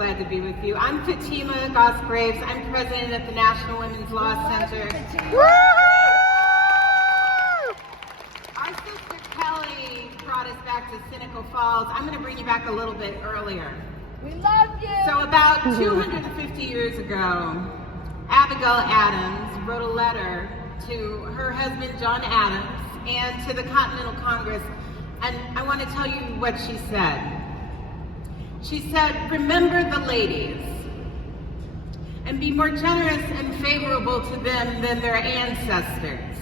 glad to be with you. I'm Fatima Goss. I'm president of the National Women's Law Center. Our sister Kelly brought us back to Cynical Falls. I'm going to bring you back a little bit earlier. We love you! So about 250 years ago, Abigail Adams wrote a letter to her husband John Adams and to the Continental Congress, and I want to tell you what she said. She said, "Remember the ladies and be more generous and favorable to them than their ancestors."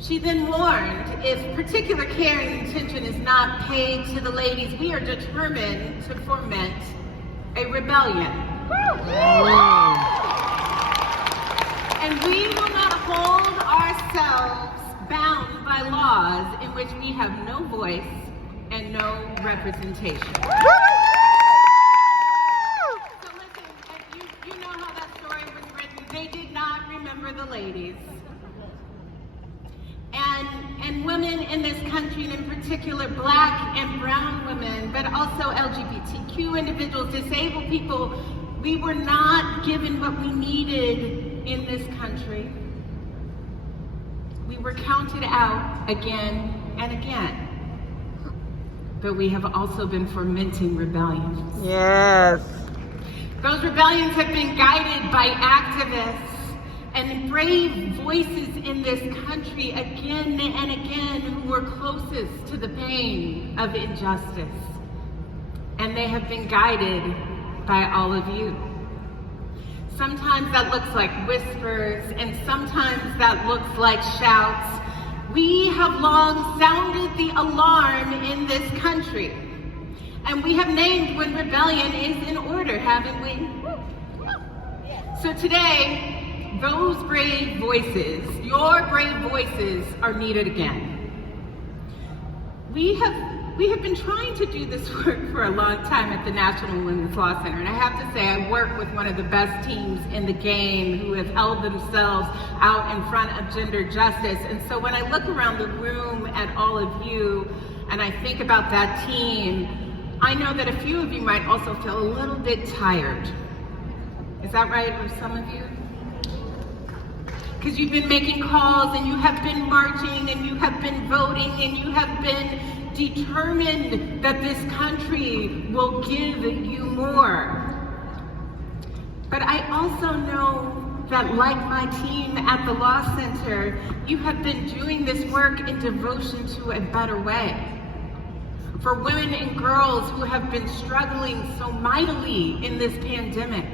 She then warned, if particular care and attention is not paid to the ladies, we are determined to foment a rebellion. And we will not hold ourselves bound by laws in which we have no voice and no representation. So listen, you know how that story was written. They did not remember the ladies. And women in this country, and in particular Black and brown women, but also LGBTQ individuals, disabled people, we were not given what we needed in this country. We were counted out again and again. But we have also been fomenting rebellions. Yes. Those rebellions have been guided by activists and brave voices in this country again and again who were closest to the pain of injustice. And they have been guided by all of you. Sometimes that looks like whispers, and sometimes that looks like shouts. We have long sounded the alarm in this country, and we have named when rebellion is in order, haven't we? So today, those brave voices, your brave voices, are needed again. We have been trying to do this work for a long time at the National Women's Law Center, and I have to say I work with one of the best teams in the game who have held themselves out in front of gender justice. And so when I look around the room at all of you and I think about that team, I know that a few of you might also feel a little bit tired. Is that right, or some of you? Because you've been making calls, and you have been marching, and you have been voting, and you have been determined that this country will give you more. But I also know that, like my team at the Law Center, you have been doing this work in devotion to a better way. For women and girls who have been struggling so mightily in this pandemic.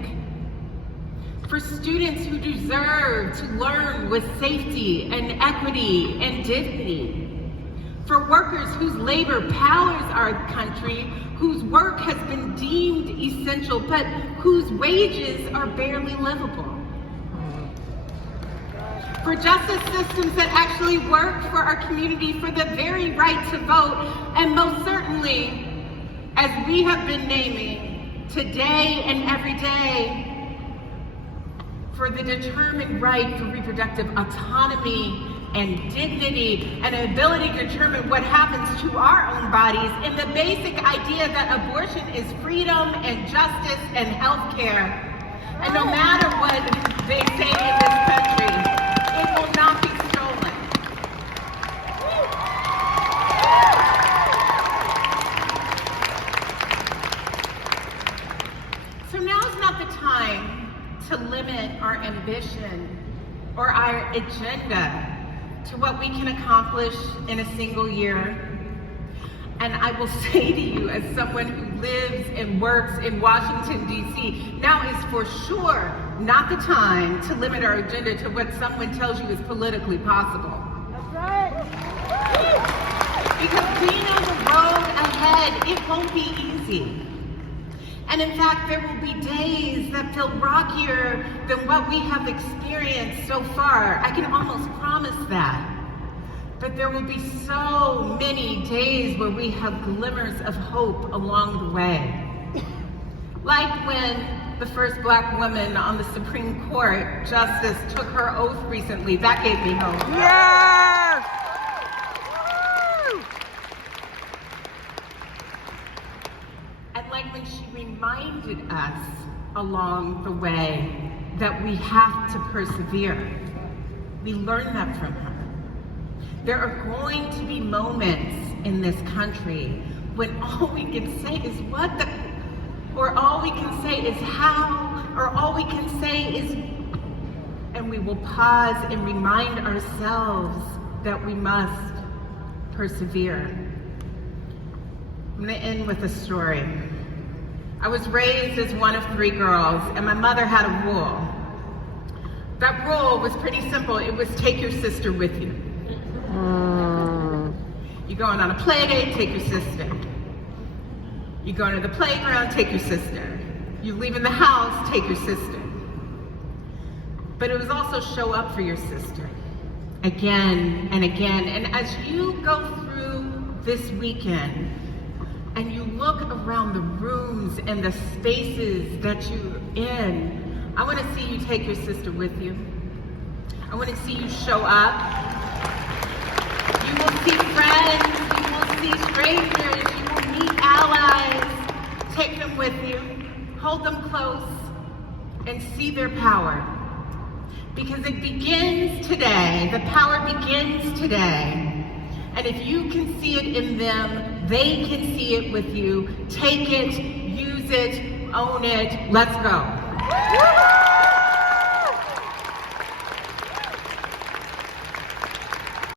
For students who deserve to learn with safety and equity and dignity. For workers whose labor powers our country, whose work has been deemed essential, but whose wages are barely livable. For justice systems that actually work for our community, for the very right to vote, and most certainly, as we have been naming today and every day, for the determined right for reproductive autonomy and dignity and an ability to determine what happens to our own bodies, and the basic idea that abortion is freedom and justice and health care. And no matter what they say in this country, it will not be stolen. So now is not the time to limit our ambition or our agenda to what we can accomplish in a single year. And I will say to you, as someone who lives and works in Washington, D.C., now is for sure not the time to limit our agenda to what someone tells you is politically possible. That's right. Because being on the road ahead, it won't be easy. And in fact, there will be days that feel rockier than what we have experienced so far. I can almost promise that. But there will be so many days where we have glimmers of hope along the way. Like when the first Black woman on the Supreme Court justice took her oath recently. That gave me hope. Yes! And like when she reminded reminded us along the way that we have to persevere. We learned that from her. There are going to be moments in this country when all we can say is what the, or all we can say is how, or all we can say is, and we will pause and remind ourselves that we must persevere. I'm going to end with a story. I was raised as one of 3 girls, and my mother had a rule. That rule was pretty simple. It was take your sister with you. You're going on a play date, take your sister. You're going to the playground, take your sister. You're leaving the house, take your sister. But it was also show up for your sister again and again. And as you go through this weekend and you look around the rooms and the spaces that you're in, I want to see you take your sister with you. I want to see you show up. You will see friends, you will see strangers, you will meet allies. Take them with you, hold them close, and see their power. Because it begins today, the power begins today. And if you can see it in them, they can see it with you. Take it, use it, own it, let's go.